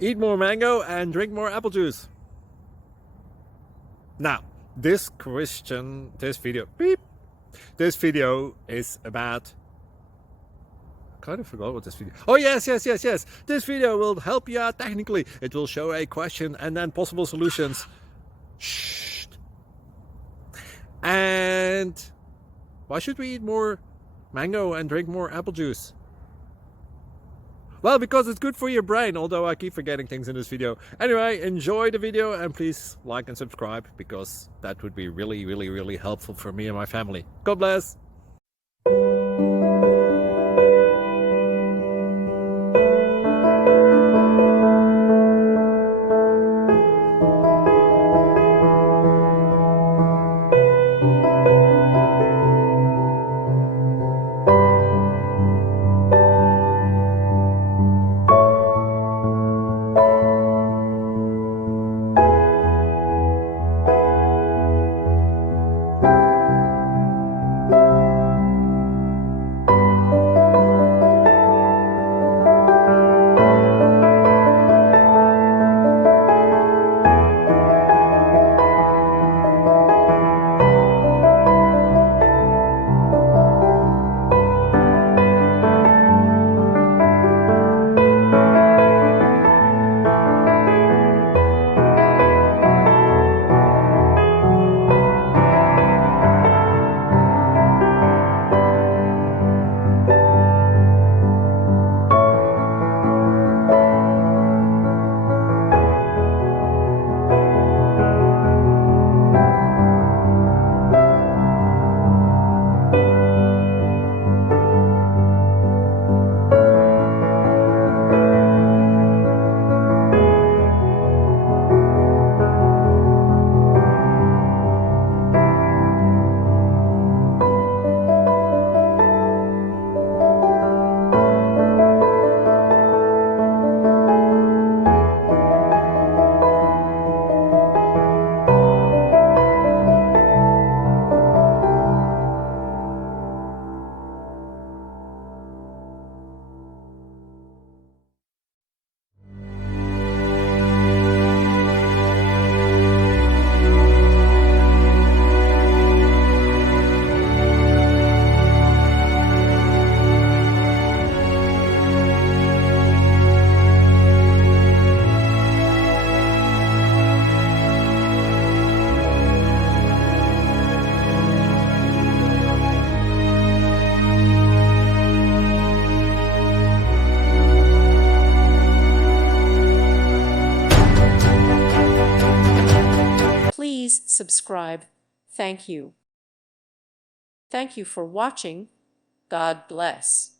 Eat more mango and drink more apple juice. Now, this video is about, I kind of forgot what this video. Oh, yes. This video will help you out technically. It will show a question and then possible solutions. Shh. And why should we eat more mango and drink more apple juice? Well, because it's good for your brain, although I keep forgetting things in this video. Anyway, enjoy the video and please like and subscribe, because that would be really helpful for me and my family. God bless! Please subscribe. Thank you. Thank you for watching. God bless.